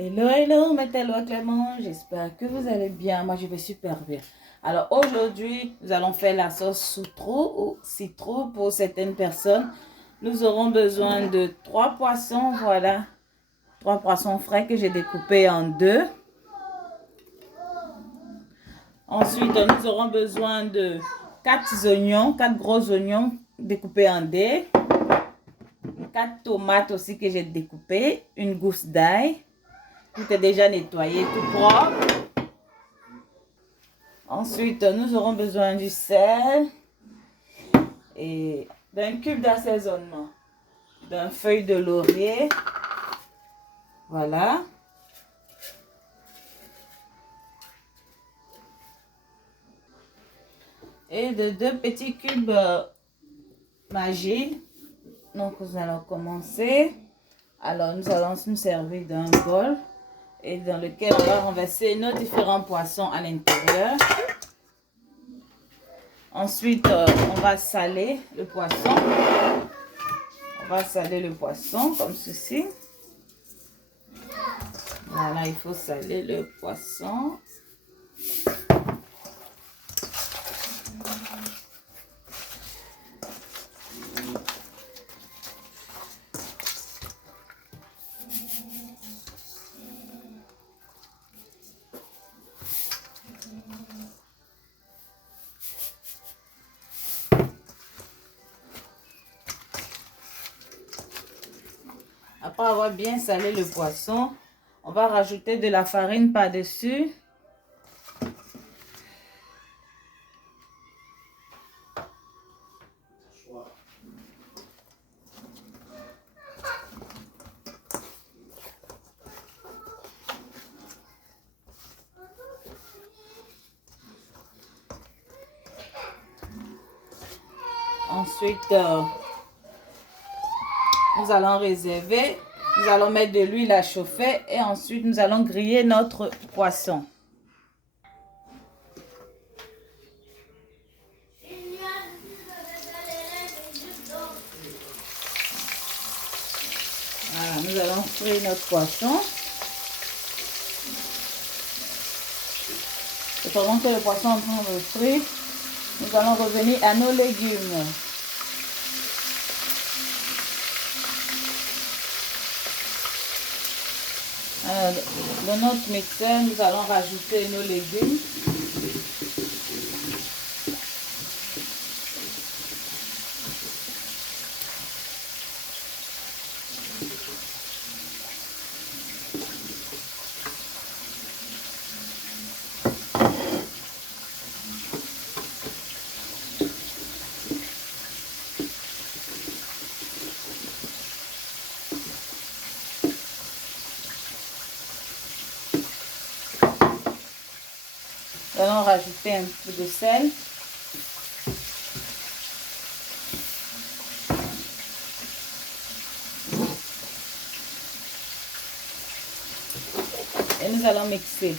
Hello, hello, Métello Clément, j'espère que vous allez bien. Moi, je vais super bien. Alors, aujourd'hui, nous allons faire la sauce soutreau ou citron pour certaines personnes. Nous aurons besoin de 3 poissons, voilà. 3 poissons frais que j'ai découpés en deux. Ensuite, nous aurons besoin de 4 oignons, 4 gros oignons découpés en dés. 4 tomates aussi que j'ai découpées. Une gousse d'ail. Tout est déjà nettoyé, tout propre. Ensuite, nous aurons besoin du sel et d'un cube d'assaisonnement, d'un feuille de laurier, voilà. Et de 2 petits cubes Maggi. Donc, nous allons commencer. Alors, nous allons nous servir d'un bol et dans lequel on va renverser nos différents poissons à l'intérieur. Ensuite, on va saler le poisson. On va saler le poisson comme ceci. Voilà, il faut saler le poisson. Après avoir bien salé le poisson, on va rajouter de la farine par-dessus. Ensuite, nous allons réserver. Nous allons mettre de l'huile à chauffer et ensuite nous allons griller notre poisson. Voilà, nous allons frire notre poisson. Et pendant que le poisson est en train de frire, nous allons revenir à nos légumes. Dans notre mixeur, nous allons rajouter nos légumes. Nous allons rajouter un peu de sel. Et nous allons mixer.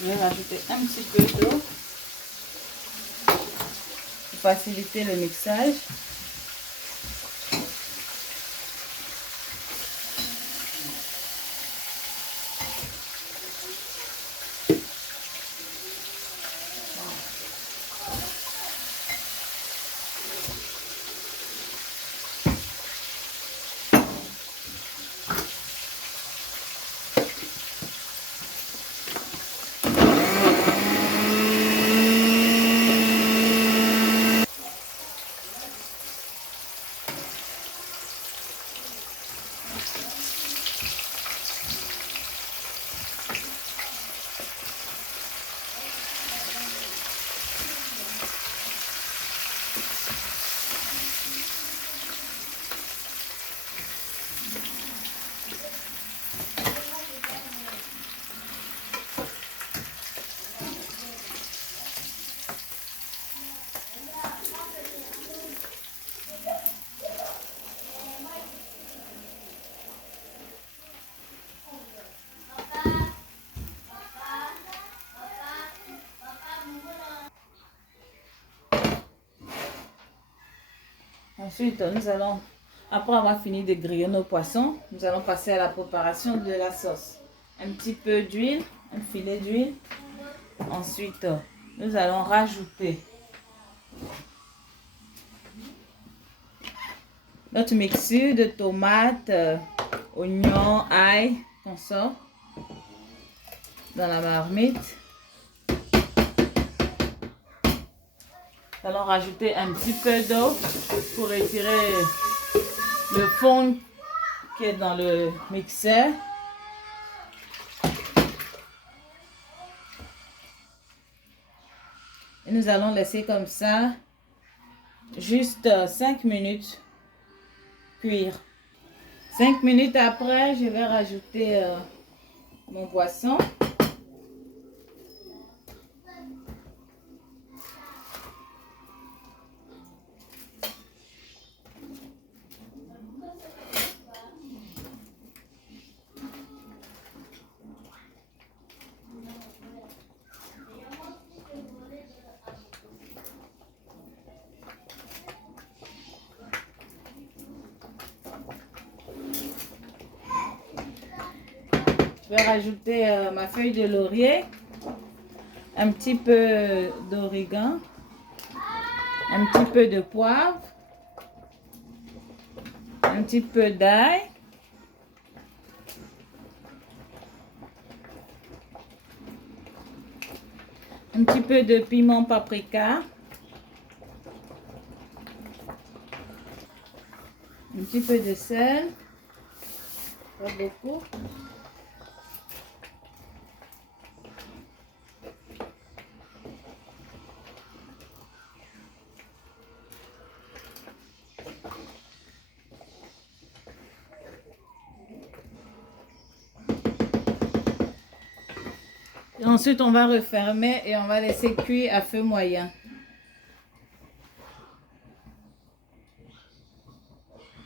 Je vais rajouter un petit peu d'eau pour faciliter le mixage. Ensuite, nous allons, après avoir fini de griller nos poissons, nous allons passer à la préparation de la sauce. Un petit peu d'huile, un filet d'huile. Ensuite, nous allons rajouter notre mixture de tomates, oignons, ail, qu'on sort dans la marmite. Nous allons rajouter un petit peu d'eau pour retirer le fond qui est dans le mixeur. Et nous allons laisser comme ça juste 5 minutes cuire. 5 minutes après, je vais rajouter mon poisson. Je vais rajouter ma feuille de laurier, un petit peu d'origan, un petit peu de poivre, un petit peu d'ail, un petit peu de piment paprika, un petit peu de sel, pas beaucoup. Ensuite, on va refermer et on va laisser cuire à feu moyen.